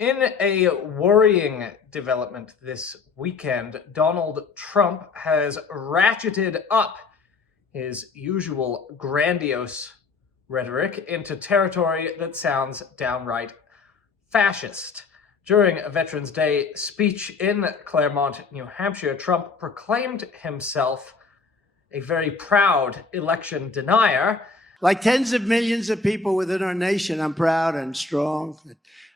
In a worrying development this weekend, Donald Trump has ratcheted up his usual grandiose rhetoric into territory that sounds downright fascist. During a Veterans Day speech in Claremont, New Hampshire, Trump proclaimed himself a very proud election denier. Like tens of millions of people within our nation, I'm proud and strong.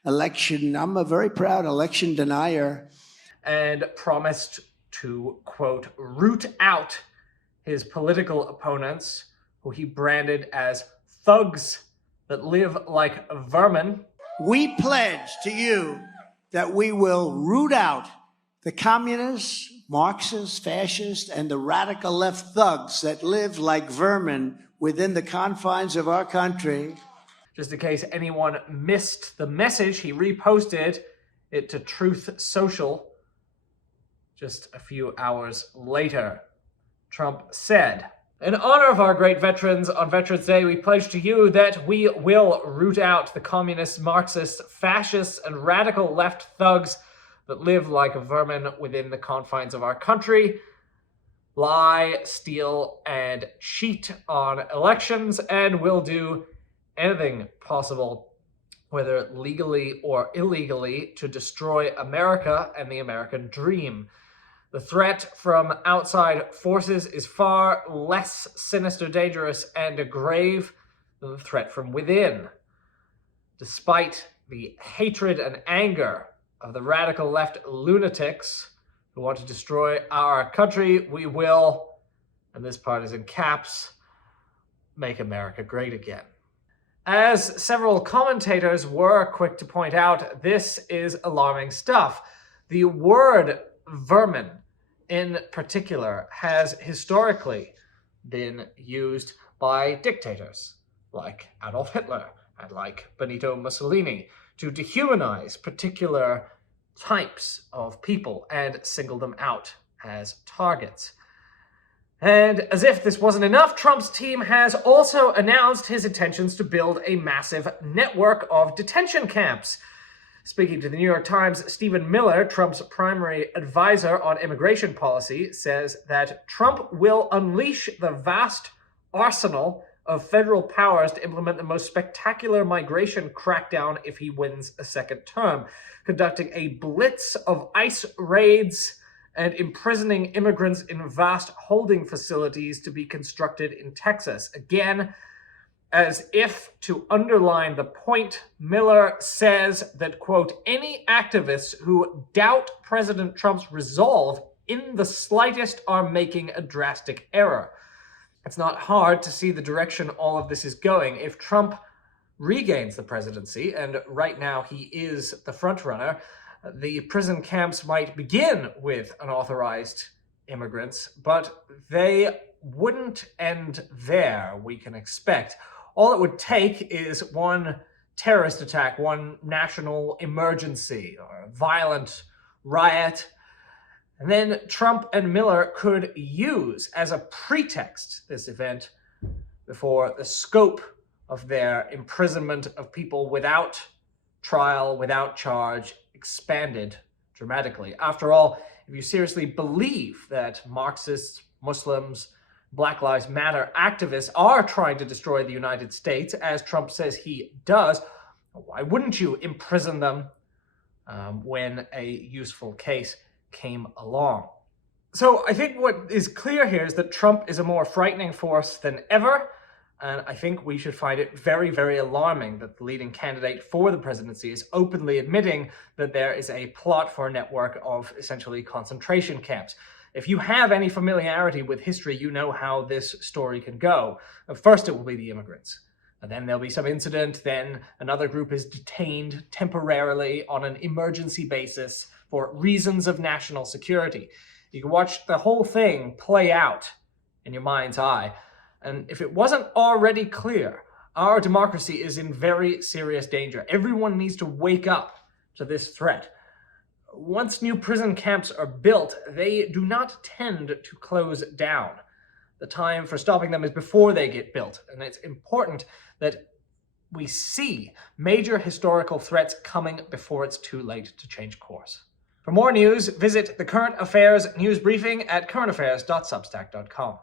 I'm a very proud election denier. And promised to, quote, root out his political opponents, who he branded as thugs that live like vermin. We pledge to you that we will root out the communists, Marxists, fascists, and the radical left thugs that live like vermin within the confines of our country. Just in case anyone missed the message, he reposted it to Truth Social just a few hours later. Trump said, "In honor of our great veterans, on Veterans Day, we pledge to you that we will root out the communists, Marxists, fascists, and radical left thugs that live like vermin within the confines of our country, lie, steal, and cheat on elections, and will do anything possible, whether legally or illegally, to destroy America and the American dream. The threat from outside forces is far less sinister, dangerous, and grave than the threat from within. Despite the hatred and anger of the radical left lunatics who want to destroy our country, we will," and this part is in caps, "make America great again." As several commentators were quick to point out, this is alarming stuff. The word vermin, in particular, has historically been used by dictators like Adolf Hitler and like Benito Mussolini to dehumanize particular types of people and single them out as targets. And as if this wasn't enough, Trump's team has also announced his intentions to build a massive network of detention camps. Speaking to the New York Times, Stephen Miller, Trump's primary advisor on immigration policy, says that Trump will unleash the vast arsenal of federal powers to implement the most spectacular migration crackdown if he wins a second term, conducting a blitz of ICE raids and imprisoning immigrants in vast holding facilities to be constructed in Texas. Again, as if to underline the point, Miller says that, quote, "any activists who doubt President Trump's resolve in the slightest are making a drastic error." It's not hard to see the direction all of this is going. If Trump regains the presidency, and right now he is the frontrunner, the prison camps might begin with unauthorized immigrants, but they wouldn't end there, we can expect. All it would take is one terrorist attack, one national emergency, or a violent riot, and then Trump and Miller could use as a pretext this event before the scope of their imprisonment of people without trial, without charge, expanded dramatically. After all, if you seriously believe that Marxists, Muslims, Black Lives Matter activists are trying to destroy the United States, as Trump says he does, why wouldn't you imprison them when a useful case came along? So I think what is clear here is that Trump is a more frightening force than ever. And I think we should find it very, very alarming that the leading candidate for the presidency is openly admitting that there is a plot for a network of essentially concentration camps. If you have any familiarity with history, you know how this story can go. First, it will be the immigrants. And then there'll be some incident, then another group is detained temporarily on an emergency basis for reasons of national security. You can watch the whole thing play out in your mind's eye. And if it wasn't already clear, our democracy is in very serious danger. Everyone needs to wake up to this threat. Once new prison camps are built, they do not tend to close down. The time for stopping them is before they get built. And it's important that we see major historical threats coming before it's too late to change course. For more news, visit the Current Affairs news briefing at currentaffairs.substack.com.